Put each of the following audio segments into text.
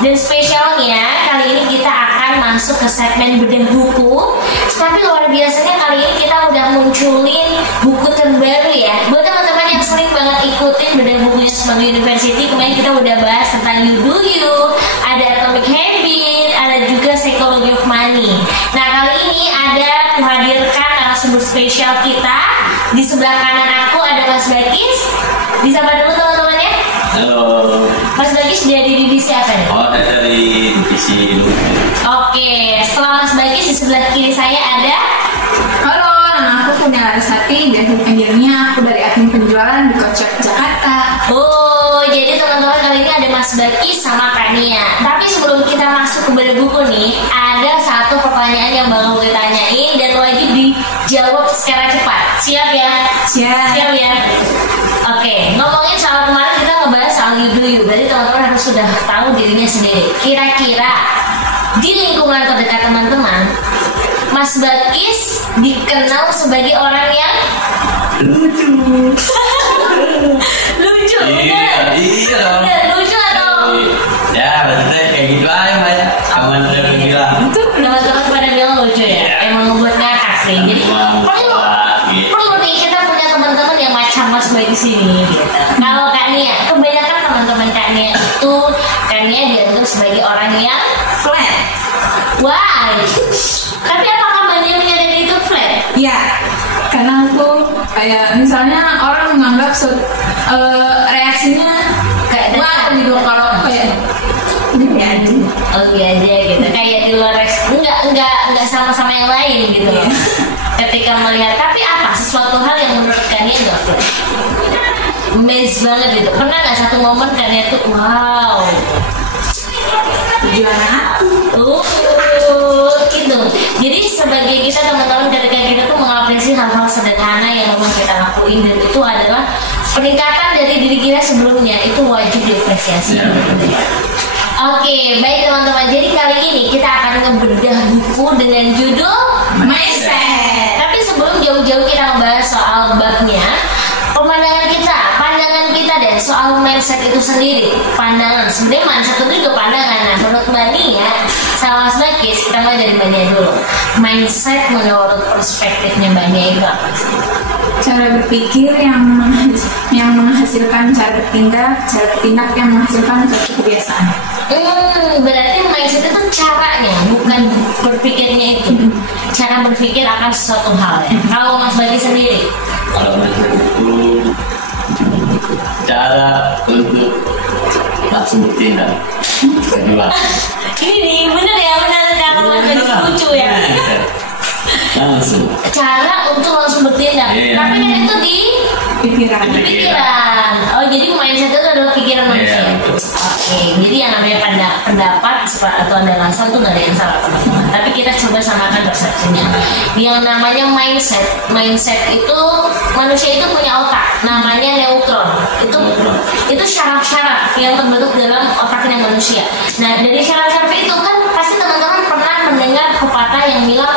Dan spesialnya kali ini kita akan masuk ke segmen bedah buku. Tapi luar biasanya kali ini kita udah munculin buku terbaru ya. Buat teman-teman yang sering banget ikutin bedah bukunya Semangat University, kemarin kita udah bahas tentang You Do You, ada Atomic Habit, ada juga Psychology of Money. Nah kali ini ada kuhadirkan narasumber spesial kita. Di sebelah kanan aku ada Mas Bakis. Disapa dulu teman-temannya. Halo. Mas Bagis dari divisi apa nih? Oh, dari divisi Oke, setelah Mas Bagis di sebelah kiri saya ada. Halo, nama aku Punya Larisati, graphic engineer. Aku dari admin penjualan di Kocek, Jakarta. Oh, jadi teman-teman kali ini ada Mas Bagis sama Kania. Tapi sebelum kita masuk ke bedah buku nih, ada satu pertanyaan yang bakal gue tanyain dan wajib dijawab secara cepat. Siap ya? Siap ya? Oke, ngomongin soal kemarin kita ngebahas soal You Do You. Berarti teman-teman harus sudah tahu dirinya sendiri. Kira-kira di lingkungan terdekat teman-teman, Mas Bakis dikenal sebagai orang yang lucu. lucu, Iya. bener lucu atau? Ya, maksudnya kayak gitu aja, Mbak. Teman-teman bilang. Teman-teman pada bilang lucu ya. Emang ngebuat ngakak sih. Jadi perlu nih kita punya teman-teman yang macam Mas Bagis ini. Gitu. Kalau Kak Nia, kebanyakan teman-teman Kak Nia itu Kak Nia dianggap sebagai orang yang flat. Why? Tapi apakah Mbak Nia menyadari itu flat? Ya, karena aku kayak misalnya orang menganggap reaksinya Kayak wah gitu kalau kayak ini aja. Oh iya aja gitu. Kayak di luar enggak sama-sama yang lain gitu. Iya. Ketika melihat, tapi apa sesuatu hal yang menurut Kania enggak flat? Amazed banget gitu. Pernah nggak satu momen Kania tuh wow? Tujuan aku. Gitu. Jadi sebagai kita teman-teman ketika kita tuh mengapresiasi hal-hal sederhana yang memang kita lakuin dan itu adalah peningkatan dari diri kita sebelumnya, itu wajib diapresiasi. Ya, Oke, baik teman-teman. Jadi kali ini kita akan ngebedah buku dengan judul Mindset. Tapi sebelum jauh-jauh kita ngebahas soal babnya, pandangan kita deh soal mindset itu sendiri. Pandangan, sebenarnya mindset itu juga pandangan. Nah, menurut Mbak Nia sama Mas Bagis, kita mulai dari Mbak Nia dulu. Mindset menurut perspektifnya Mbak Nia itu apa sih? Cara berpikir yang menghasilkan cara bertindak yang menghasilkan suatu kebiasaan. Berarti mindset itu caranya, bukan berpikirnya itu. Cara berpikir akan sesuatu hal ya. Kalau Mas Bagis sendiri? Kalau mindset itu cara untuk langsung bertindak. Kedua. Ini nih, bener ya, bener kalau Mas Bagis lucu ya. Langsung. Cara untuk langsung bertindak. Iya. Tapi kan itu di Pikiran. pikiran. Oh, jadi mindset itu adalah pikiran manusia. Iya, betul. Oke, jadi yang namanya pendapat atau landasan itu nggak ada yang salah teman-teman. Tapi kita coba samakan persepsinya. Yang namanya mindset itu manusia itu punya otak, namanya neutron. Itu syaraf-syaraf yang terbentuk dalam otaknya manusia. Nah, dari syaraf-syaraf itu kan pasti teman-teman pernah mendengar pepatah yang bilang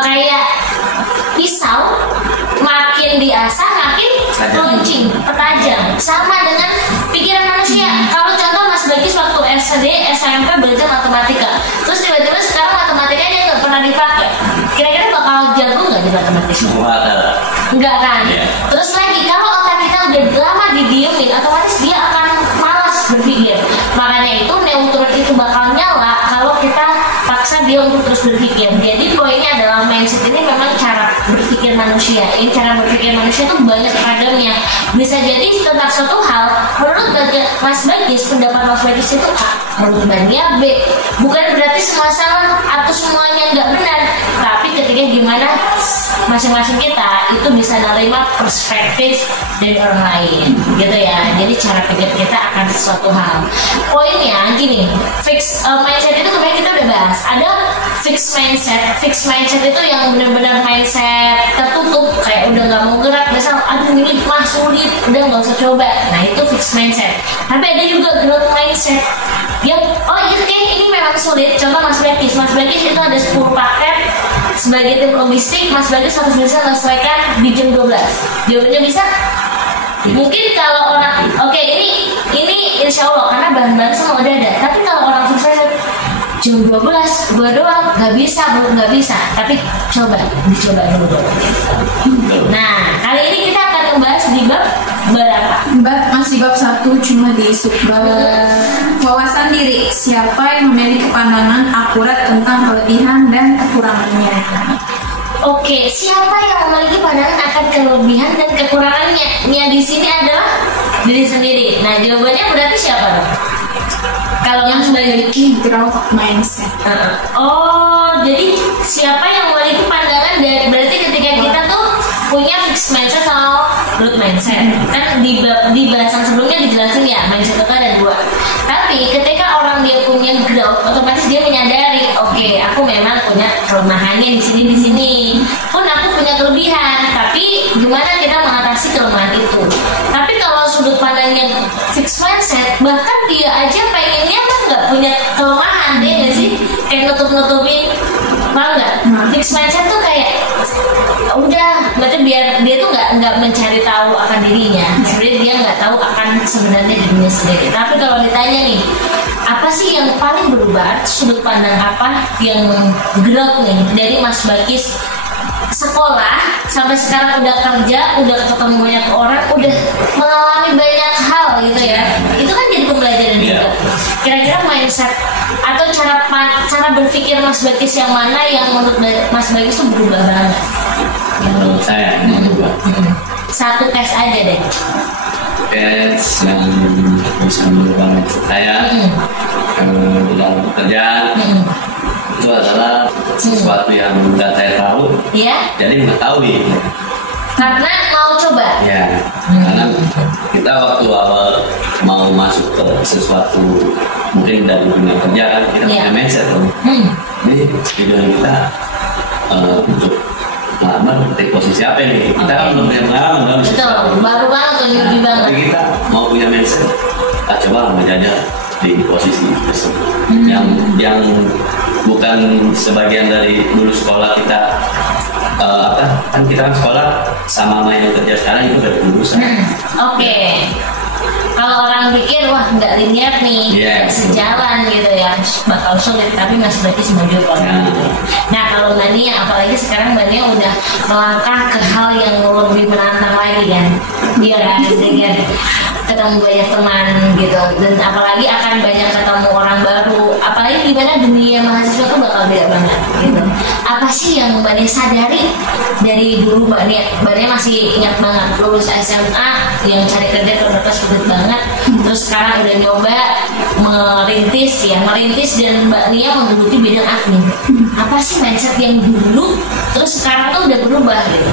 kayak pisau makin diasah makin runcing, tajam. Sama dengan pikiran manusia. Kalau contoh Mas Bagis waktu SD, SMP belajar matematika, terus tiba-tiba sekarang matematikanya nggak pernah dipakai, kira-kira bakal jago nggak di matematika? Enggak kan? Yeah. Terus lagi kalau otak kita udah lama didiemin, otomatis dia akan malas berpikir. Makanya itu neutron itu bakal nyala kalau kita paksa dia untuk terus berpikir. Jadi poinnya adalah mindset ini memang cara berpikir manusia. Ini cara berpikir manusia itu banyak ragamnya. Bisa jadi tentang suatu hal menurut Mas Bagis, pendapat Mas Bagis itu A, menurut Mbak Nia B. Bukan berarti semua salah atau semuanya nggak benar, tapi ketika gimana masing-masing kita itu bisa menerima perspektif dari orang lain, gitu ya. Jadi cara pikir kita akan sesuatu hal. Poinnya gini, mindset itu kemarin kita udah bahas. Ada fixed mindset itu yang benar-benar mindset tertutup, kayak udah nggak mau gerak, misal aduh ini mah sulit, udah nggak usah coba. Nah itu fixed mindset. Tapi ada juga growth mindset yang ini memang sulit. Contoh Mas Bagis itu ada 10 paket sebagai tim logistik, Mas Bagis harus bisa menyelesaikan di jam 12. Jawabannya bisa? Mungkin kalau orang ini insya Allah karena bahan-bahan semua udah ada. Tapi kalau jam 12 gua doang nggak bisa, belum nggak bisa, tapi dicoba dulu. Nah, kali ini kita akan membahas di bab berapa? Masih bab 1, cuma di subbab wawasan diri. Siapa yang memiliki pandangan akurat tentang kelebihan dan kekurangannya? Oke, siapa yang memiliki pandangan akan kelebihan dan kekurangannya? Nia di sini adalah diri sendiri. Nah, jawabannya berarti siapa dong? Kalau yang Memiliki growth mindset. Oh, jadi siapa yang memiliki pandangan dan berarti ketika kita tuh punya fixed mindset sama growth mindset. Kan di bahasan sebelumnya dijelasin ya, mindset itu ada 2. Tapi ketika orang dia punya growth, otomatis dia menyadari, oke, aku memang punya kelemahannya di sini. Pun aku punya kelebihan, tapi gimana kita mengatasi kelemahan itu? Tapi kalau sudut pandangnya fixed mindset, bahkan dia aja pengennya kan nggak punya kelemahan, dia nggak sih? Kayak nutupin, paham nggak? Fixed mindset tuh kayak udah, berarti biar dia tuh nggak mencari tahu akan dirinya. Sebenarnya dia nggak tahu akan sebenarnya dirinya sendiri. Tapi kalau ditanya nih, apa sih yang paling berubah? Sudut pandang apa yang growth nih dari Mas Bakis sekolah sampai sekarang udah kerja, udah ketemu banyak orang, udah mengalami banyak hal gitu ya. Itu kan jadi pembelajaran juga. Kira-kira mindset atau cara berpikir Mas Bakis yang mana yang menurut Mas Bakis itu berubah banget? Menurut saya berubah. Satu tes aja deh. Tes yang bisa merubah mindset saya dalam pekerjaan itu adalah sesuatu yang tidak saya tahu, jadi mengetahui. Karena mau coba. Ya, karena kita waktu awal mau masuk ke sesuatu mungkin dari dunia kerja kan kita punya mindset tuh. Jadi tujuan kita untuk melamar di posisi apa ini? Kita kan belum punya pengalaman kan? Betul, baru banget tuh newbie banget. Tapi kita mau punya mindset, kita coba menjajah di posisi tersebut. Yang bukan sebagian dari dulu sekolah kita kan kita kan sekolah sama yang kerja sekarang itu udah lulusan. Oke. Kalau orang pikir wah nggak linear nih, sejalan gitu ya, bakal sulit. Tapi Mas Bakis sebagai orang gitu. Nah kalau Mbak Nia, apalagi sekarang Mbak Nia udah melangkah ke hal yang lebih menantang lagi kan, dia kan dengan ketemu banyak teman gitu, dan apalagi akan banyak ketemu orang baru, apalagi di mana dunia mahasiswa tuh bakal beda banget gitu. Apa sih yang Mbak Nia sadari dari dulu Mbak Nia masih ingat banget lulus SMA yang cari kerja ternyata sulit banget, terus sekarang udah nyoba merintis dan Mbak Nia menggeluti bidang admin. Apa sih mindset yang dulu terus sekarang tuh udah berubah gitu?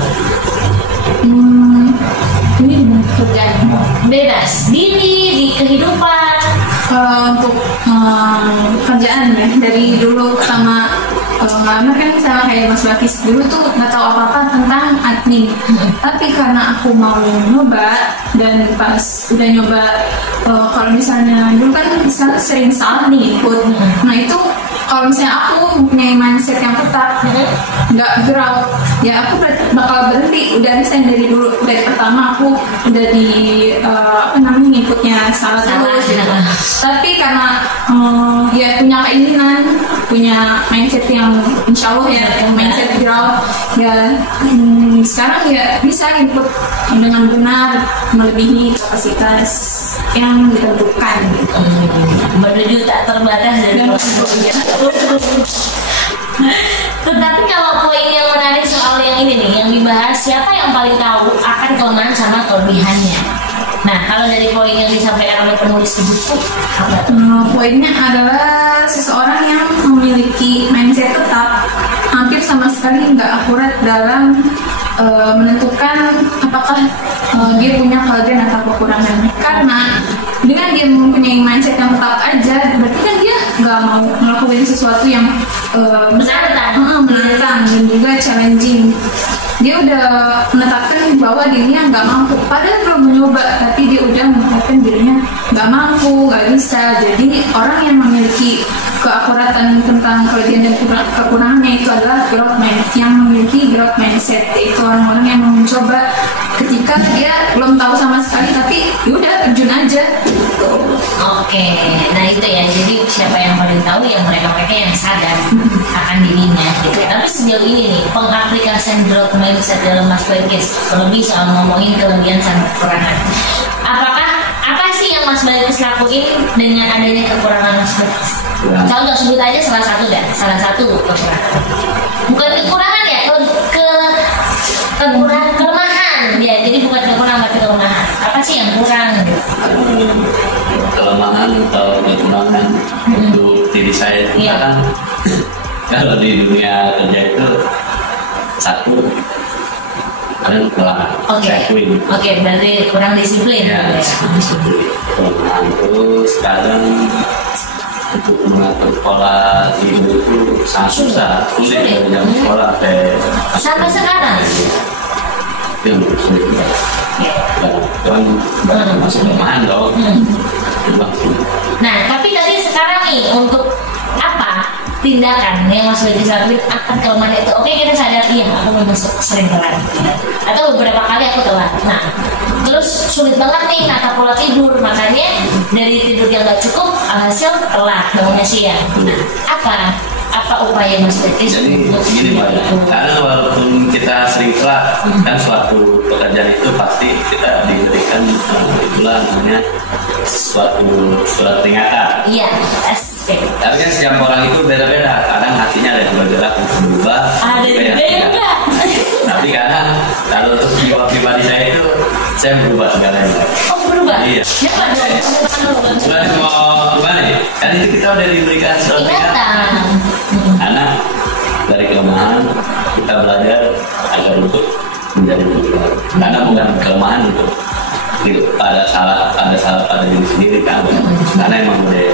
Ini kerjaan Bebas diri di kehidupan. Untuk kerjaan ya, dari dulu sama ngelamar kan sama kayak Mas Bakis, dulu tuh nggak tahu apa-apa tentang admin. Tapi karena aku mau nyoba, dan pas udah nyoba, kalau misalnya dulu kan sering salah nih ikut. Nah itu kalau misalnya aku punya mindset yang tetap, nggak grow, ya aku bakal berhenti. Udah resign dari dulu, dari pertama aku udah di ngikutnya salah terus gitu. Tapi karena ya punya keinginan, punya mindset yang insya Allah ya, mindset grow ya, sekarang ya bisa input dengan benar melebihi kapasitas yang ditentukan gitu. Menuju tak terbatas dari Tetapi kalau poin yang menarik soal yang ini nih, yang dibahas siapa yang paling tahu akan kelemahan sama kelebihannya. Nah, kalau dari poin yang disampaikan oleh penulis di buku, apa? Poinnya adalah seseorang yang memiliki mindset tetap hampir sama sekali nggak akurat dalam menentukan apakah dia punya kelebihan atau kekurangan. Karena dengan dia mempunyai mindset yang tetap aja, berarti kan dia nggak mau melakukan sesuatu yang menantang dan juga challenging. Dia udah menetapkan bahwa dirinya nggak mampu, padahal belum mencoba, tapi dia udah menetapkan dirinya nggak mampu, nggak bisa. Jadi orang yang memiliki keakuratan tentang kelebihan dan kekurangannya itu adalah yang memiliki growth mindset, yaitu orang-orang yang mau mencoba ketika dia belum tahu sama sekali, tapi udah terjun aja. Oke, nah itu ya. Jadi siapa yang paling tahu yang mereka-mereka yang sadar akan dirinya gitu. Tapi sejauh ini nih pengaplikasian growth mindset dalam Mas Balikis, terlebih soal ngomongin kelebihan sama kekurangan. Apakah apa sih yang Mas Balikis lakuin dengan adanya kekurangan Mas Balikis? Contoh sebut aja salah satu kekurangan. Bukan kekurangan ya, kekurangan kelemahan ya. Jadi bukan kekurangan tapi kelemahan. Apa sih yang kurang? Kelemahan atau kekurangan untuk diri saya itu kan kalau di dunia kerja itu satu kan kelemahan. Oke, berarti kurang disiplin. Ya, disiplin. Kelemahan terus kadang untuk mengatur pola hidup itu sangat susah. Sulit dari jam sekolah sampai sekarang. Yang sulit juga. Kan masuk kelemahan loh. Nah, tapi tadi sekarang nih untuk apa tindakan yang Mas Balikis lakuin akan kelemahan itu? Oke, kita sadar iya aku memang sering telat atau beberapa kali aku telat. Nah, terus sulit banget nih nata pola tidur, makanya dari tidur yang gak cukup hasil telat bangunnya siang. Nah, apa upaya Mas Balikis? Jadi gini Mbak, karena walaupun kita sering telat, kan suatu pekerjaan itu pasti kita diberikan itulah namanya suatu surat peringatan. Iya, tapi kan setiap orang itu beda-beda. Kadang hatinya ada yang bergerak untuk berubah, ada yang beda. Tapi kadang kalau untuk jiwa pribadi saya itu saya berubah segalanya. Oh, berubah? Iya. Siapa dong? Sudah mau gimana ya? Kan itu kita udah diberikan surat peringatan. Karena dari kelemahan kita belajar agar untuk menjadi lebih baik. Karena bukan kelemahan untuk ada salah pada diri sendiri kan. Karena emang udah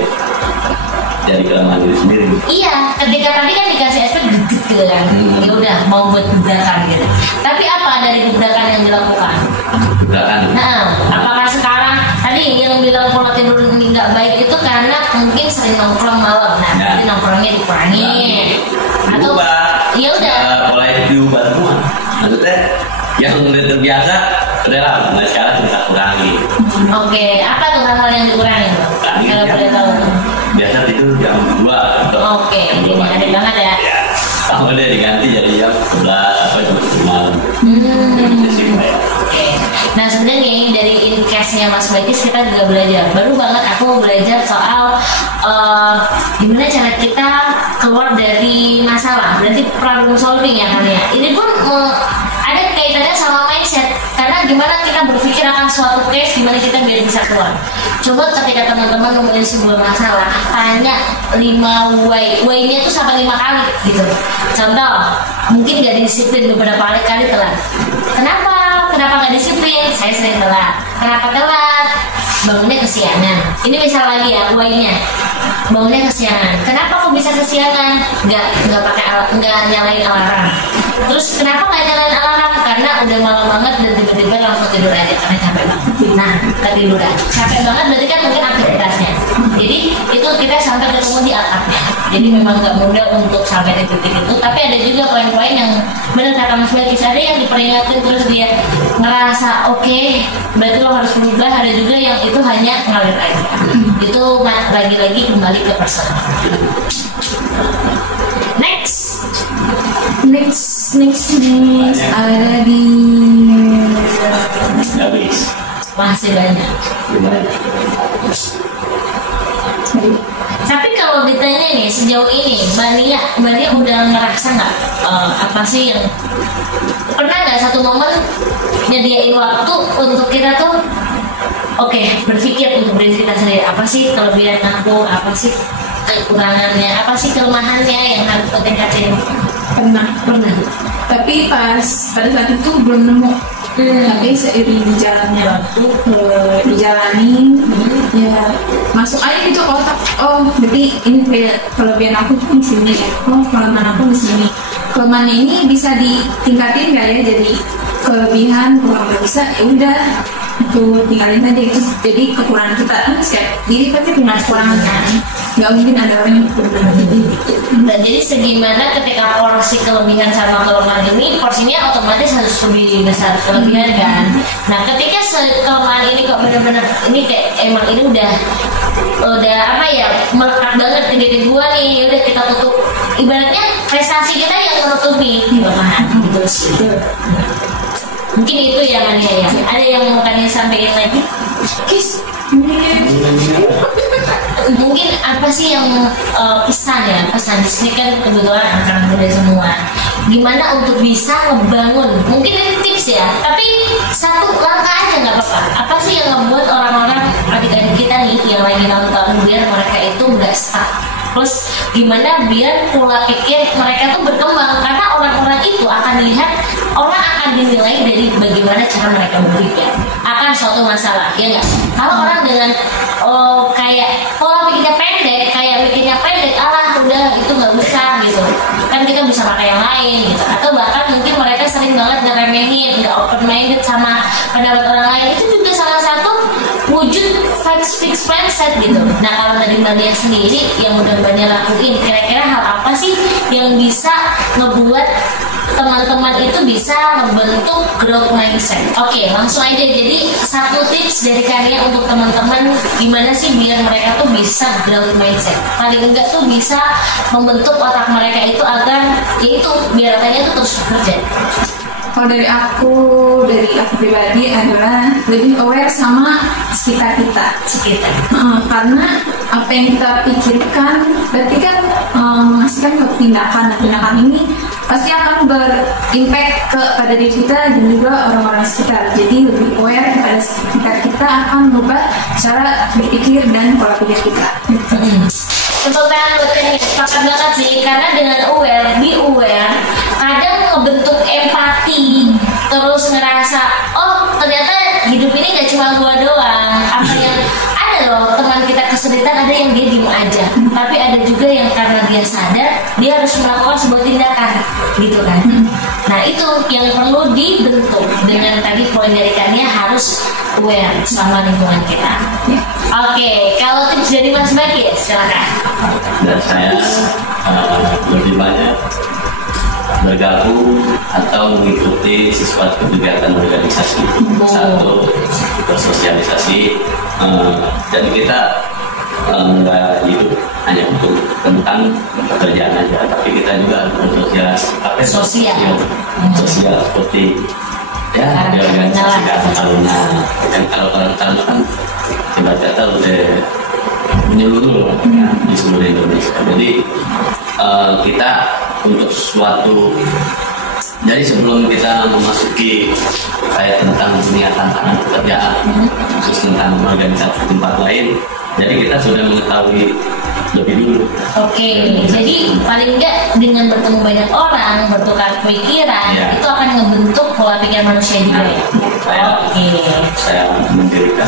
jadi kelemahan diri sendiri. Iya, ketika tadi kan dikasih aspek gitu kan. Ya udah mau buat gebrakan gitu. Tapi apa dari gebrakan yang dilakukan? Gebrakan. Nah, apakah sekarang tadi yang bilang pola tidur ini nggak baik itu karena mungkin sering nongkrong malam. Nah, berarti nongkrongnya dikurangi. Atau ya udah pola itu diubah semua. Maksudnya yang udah terbiasa udah lah, mulai sekarang kita kurangi. Oke, apa tuh hal-hal yang dikurangi? Kalau boleh tahu. Biasa tidur jam 2. Oke, ini ada banget ya. Kalau udah diganti jadi jam 11 atau jam 10 malam. Oke. Nah sebenarnya dari in-case-nya Mas Balikis kita juga belajar. Baru banget aku belajar soal gimana cara kita keluar dari masalah. Berarti problem solving ya kan ya. Ini pun ada kaitannya sama mindset. Karena gimana kita berpikir akan suatu case, gimana kita biar bisa keluar. Coba ketika teman-teman nemuin sebuah masalah, tanya 5 why-nya tuh sampai 5 kali gitu. Contoh, mungkin gak disiplin beberapa kali telat. Kenapa gak disiplin? Saya sering telat. Kenapa telat? Bangunnya kesiangan. Ini misal lagi ya, why-nya. Bangunnya kesiangan. Kenapa kok bisa kesiangan? Nggak nyalain alarm. Terus kenapa nggak nyalain alarm? Karena udah malam banget dan tiba-tiba langsung tidur aja karena capek banget. Nah, ketiduran. Capek banget berarti kan mungkin aktivitasnya. Jadi itu kita sampai ketemu di akadnya. Jadi memang nggak mudah untuk sampai di titik itu. Tapi ada juga poin-poin yang benar kata Mas Balikis, ada yang diperingatin terus dia ngerasa oke, berarti lo harus berubah. Ada juga yang itu hanya ngalir aja. Itu lagi-lagi kembali ke personal. Next ada di masih banyak. Tapi kalau ditanya nih sejauh ini, Mbak Nia udah ngerasa nggak apa sih yang pernah nggak satu momen nyediain waktu untuk kita tuh berpikir untuk diri kita sendiri, apa sih kelebihan aku, apa sih kekurangannya, apa sih kelemahannya yang harus kita tingkatin? Pernah. Tapi pada saat itu belum nemu. Tapi seiring jalannya waktu dijalani, ya masuk aja gitu ke otak. Oh, berarti ini kayak kelebihan aku tuh di sini ya. Oh, kelemahan aku di sini. Kelemahannya ini bisa ditingkatin nggak ya? Jadi kelebihan kurang bisa, ya udah itu tinggalin aja itu. Jadi kekurangan kita kan setiap diri pasti punya kekurangan kan. Nggak mungkin ada orang yang benar-benar gitu. Nah, jadi segimana ketika porsi kelebihan sama kelemahan ini, porsinya otomatis harus lebih besar kelebihan kan. Nah, ketika kelemahan ini kok benar-benar ini kayak emang ini udah udah apa ya, melekat banget ke diri gue nih, udah kita tutup, ibaratnya prestasi kita yang menutupi gitu sih. Mungkin itu ya Mania ya. Ada yang mau kalian sampaikan lagi? Kis. Mungkin apa sih yang pesan di sini kan kebetulan anak-anak muda semua. Gimana untuk bisa ngebangun? Mungkin ini tips ya, tapi satu langkah aja nggak apa-apa. Apa sih yang ngebuat orang-orang adik-adik kita nih yang lagi nonton biar mereka itu nggak stuck? Terus gimana biar pola pikir mereka tuh berkembang, karena orang-orang itu akan dilihat, orang akan dinilai dari bagaimana cara mereka berpikir akan suatu masalah, ya nggak? Kalau orang dengan kayak pola pikirnya pendek, alah udah itu nggak usah gitu, kan kita bisa pakai yang lain gitu, atau bahkan mungkin mereka sering banget ngeremehin, nggak open minded sama pendapat orang lain, itu juga salah satu wujud fixed mindset gitu. Nah kalau dari Mbak sendiri yang udah banyak lakuin, kira-kira hal apa sih yang bisa ngebuat teman-teman itu bisa membentuk growth mindset? Oke, langsung aja. Jadi satu tips dari kalian untuk teman-teman, gimana sih biar mereka tuh bisa growth mindset? Paling enggak tuh bisa membentuk otak mereka itu agar yaitu biar otaknya tuh terus bekerja. Kalau dari aku pribadi adalah lebih aware sama sekitar kita. Karena apa yang kita pikirkan berarti kan menghasilkan tindakan ini pasti akan berimpact pada diri kita dan juga orang-orang sekitar. Jadi lebih aware kepada sekitar kita akan merubah cara berpikir dan pola pikir kita. Untuk kalian sepakat banget sih, karena dengan be aware, kadang ngebentuk empati, terus ngerasa, oh ternyata hidup ini gak cuma gua doang. Apa yang ada loh, teman kita kesulitan, ada yang dia diem aja, tapi ada juga yang karena dia sadar, dia harus melakukan sebuah tindakan, gitu kan. Nah itu yang perlu dibentuk dengan tadi poin dari kalian, harus aware sama lingkungan kita. Oke, kalau tips dari Mas Bakis, silakan. Dan saya lebih banyak bergabung atau mengikuti sesuatu kegiatan organisasi. Satu, bersosialisasi. Jadi kita nggak hidup hanya untuk tentang pekerjaan aja, tapi kita juga bersosialisasi sosial seperti ya di organisasi Taruna. Dan kalau orang Taruna kan kita udah menyeluruh di seluruh Indonesia. Jadi kita untuk suatu, jadi sebelum kita memasuki kayak tentang dunia tantangan pekerjaan, khusus tentang organisasi tempat lain, jadi kita sudah mengetahui lebih dulu. Oke, jadi paling enggak dengan bertemu banyak orang, bertukar pikiran, itu akan ngebentuk pola pikir manusia juga ya. Saya mendirikan.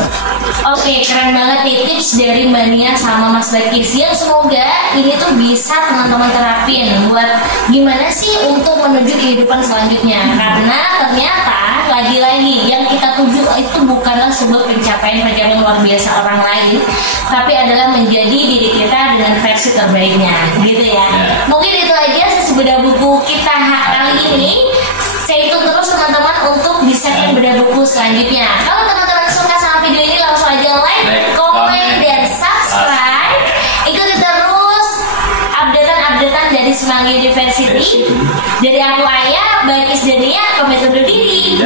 Oke, keren banget nih tips dari Mania sama Mas Bakis, yang semoga ini tuh bisa teman-teman terapin buat gimana sih untuk menuju kehidupan selanjutnya. Karena ternyata lagi-lagi yang kita tuju itu bukanlah sebuah pencapaian luar biasa orang lain, tapi adalah menjadi diri kita dengan versi terbaiknya, gitu ya. Mungkin itu aja sesi bedah buku kita kali ini. Stay tune terus teman-teman untuk bisa bedah buku selanjutnya. Kalau teman-teman suka sama video ini, langsung aja like, komen, dan subscribe. Ikuti terus update-updatean dari Semanggi University. Dari aku Ayah, Bakis dan Nia, pamit undur diri.